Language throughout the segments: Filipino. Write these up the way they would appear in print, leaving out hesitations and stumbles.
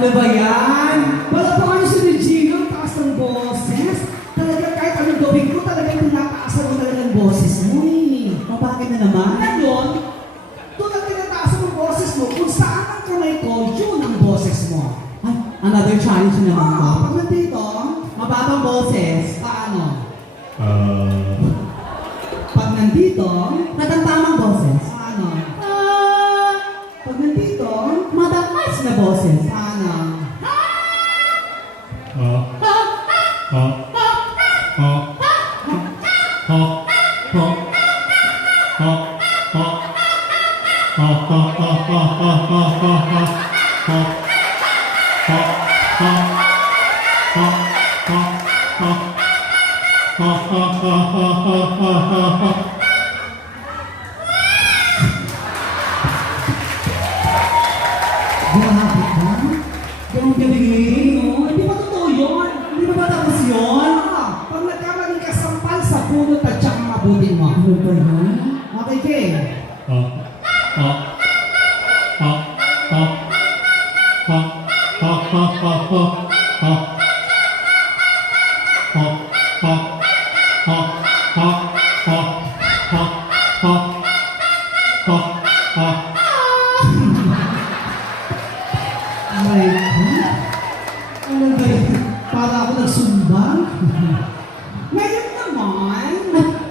Ano ba yan? Wala pa kayo si Regina, ang taas ng boses. Talaga kahit anong gawin ko, talagang tinataasan mo talaga ang boses mo eh. O bakit na naman? Ngayon, tulad tinataasan ang boses mo, kung saan ang kamay ko, yun ang boses mo. Ay, another challenge na naman ko. Pag nandito, Mababang boses. paano? Pag nandito, Natamtamang boses. paano? Pag nandito, Mataas na boses. paano? Grabe ka? Ganun galing. No, hindi pa totoo yun. Hindi ba matapos yun? Pag nagkamaling ka sampal sa punot at saka mabutin mo. Ano ba yan? Okay, Kay? Ay, ano ba yun? Para ako nagsumbang? Ngayon naman,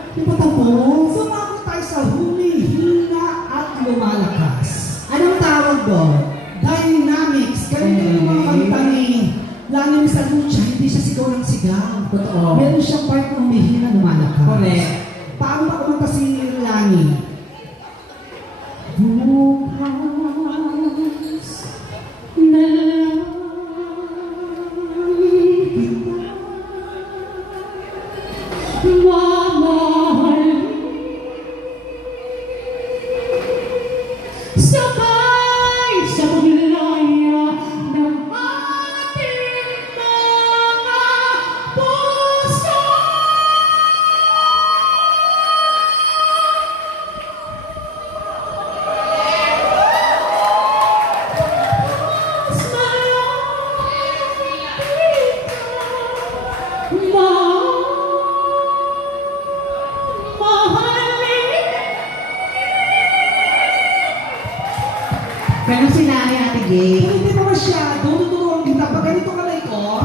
Di ba tapos? sumako tayo sa humihina at lumalakas. Anong tawag doon? Dynamics. Ganito yung mga kanta ni Lani sa Lucha, hindi siya sigaw ng sigaw. Totoo. Meron siyang part na humihina, lumalakas. Correct. Paano ba kumanta si Lani? Bukas na lang kita mamahalin sabay sa paglaya ng ating mga puso. Ganun sila ni Ate Gay. Hindi pa masyado, tuturuan kita. Pag ganito kamay ko,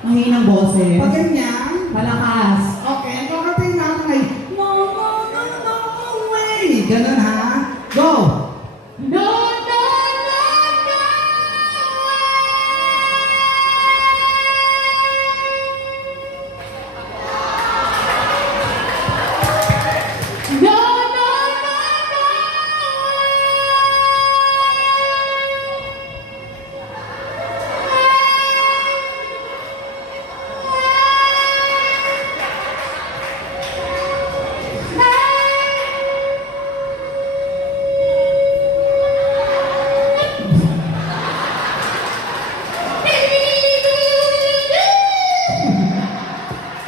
Mahinang boses. pag ganyan, Malakas. okay, ang kakatayin natin ay no, no, no, no way. Ganun ha. Go! No, no, no, no way. No, no, no,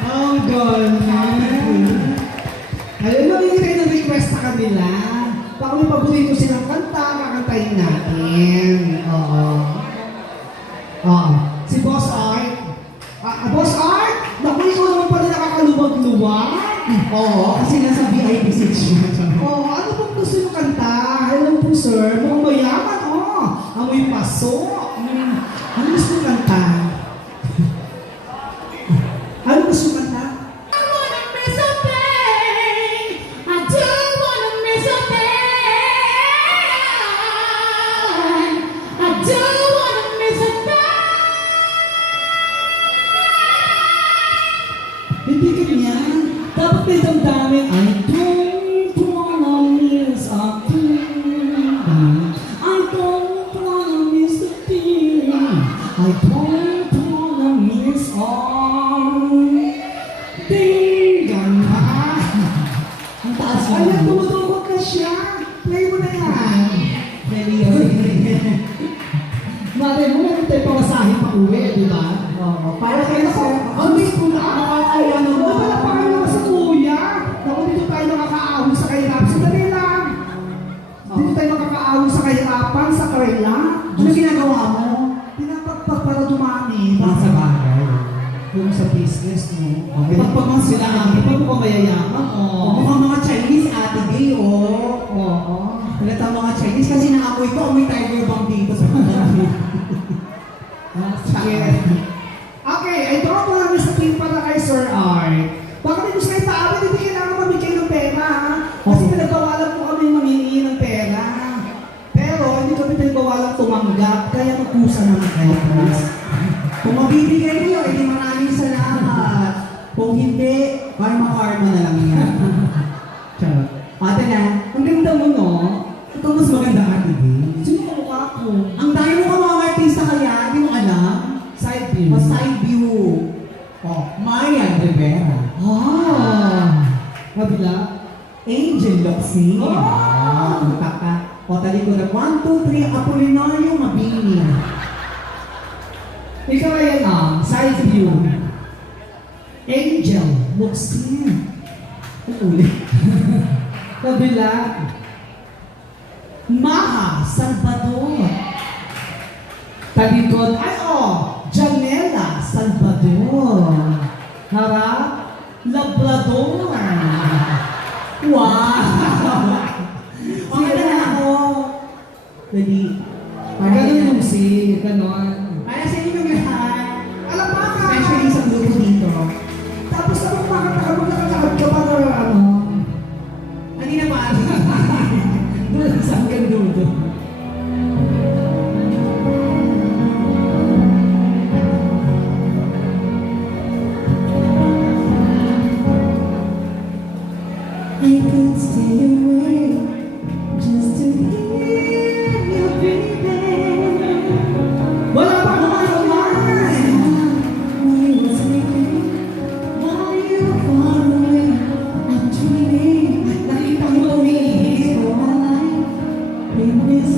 Ang galing! Ayun, mamimigay ng request sa kanila. Baka may paborito silang kanta, kakantahin natin. Oo. Oo. Si Boss Art. Boss Art! Naku, ikaw naman pala nakakaluwag-luwag. Oo, kasi nasa VIP section. Oo, ano bang gusto mo kanta? Hello po, sir. Mukhang mayaman, oh. Amoy paso. Ano gusto mo kanta? Ano gusto mo kanta? I wanna miss a thing. I do wanna miss a thing. I do wanna miss a thing. Hindi ganyan. Dapat may damdamin. I don't wanna miss a thing. I don't wanna miss a thing. I don't wanna miss a thing. Ganda. Ang taas mo. Ayan, tumutukot na siya. Play mo na yan. Mare mo, meron tayo pamasahin pa uwi, di ba? Oo, para kayo sa... Ang may pula. Ay, ano Ano ba? pala pa kayo sa kuya? Naku, dito tayo nakakaahon sa kahirapan. Sandali lang. Dito tayo nakakaahon sa kahirapan, sa karela. Ano ginagawa mo? Pinapag mga Sila ang iba mukhang mayayaman. Oh. Mukhang mga Chinese ate gay, oh. Oo. Halata mga Chinese kasi naamoy ko, amoy tiger bomb dito sa mga Sige. Okay, ay baka po namin sa team para kay Sir Art. Baka may gusto kayo paawit, hindi kailangan mamigay ng pera, ha? Kasi pinagbawalan po kami mamingi ng pera. Pero hindi kami pinagbawalan tumanggap, kaya magkusa naman kayo, please. Kung mabibigay niyo, edi maraming salamat. Kung hindi, karma-karma na lang yan. Charot. Ate na, Ang ganda mo, no? ito mas maganda ate gay. Sino ka mukha ko? Ang dami mo ka mga artista kaya, hindi mo alam. Side view. O side view. Oh, Marian Rivera. Kabila? Angel Locsin. Oh! Punta ka. O, tali ko na 1, 2, 3, Apolinario Mabini. Ikaw ayan side view. Angel, Luxin. Ang ulit. Kabila. Maha, Salvador. Talikod, Janela, Salvador. Harap, Labrador. Wow! Okay na ako. Dali. Ganun yung si, ganon. Para sa inyo lahat. Alam ba ka? Especially sa grupo dito. Tapos na magkakakad ka pa na ano. Kanina pa. Doon sa hanggang dulo. I could stay away just to hear you breathing. Wala pa akong While you were sleeping, while you were far away, I'm dreaming. Nakita mo umiihis. For my life in this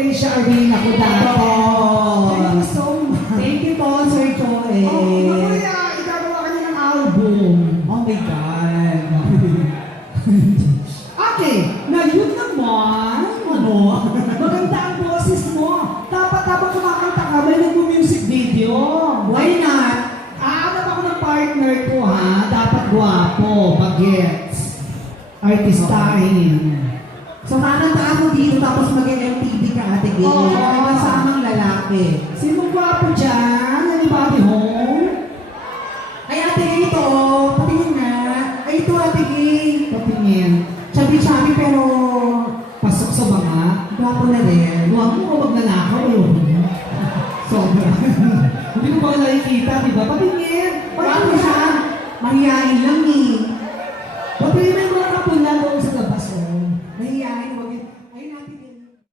Florencia Arena ko dati. Thank you so much. Thank you po, Sir Joel. Mamaya, igagawa ka niya ng album. Oh my God. Okay, ngayon naman, maganda ang boses mo. Dapat habang kumakanta ka, may nag-music video. Why not? Aanap ako ng partner ko ha, dapat gwapo, bagets, artistahin. So, kakanta ako dito tapos mag-MTV ka, Ate Gay. Oo. May kasamang lalaki. Sino gwapo dyan? Anybody home? Ay, Ate Gay ito. Patingin nga. Ay, ito, Ate Gay. Patingin. Chubby-chubby pero Pasok sa banga. gwapo na rin. Huwag mo ko magnanakaw yun. Sobra. Hindi ko ba nakikita, di ba? Patingin. Gwapo siya. Mahihain lang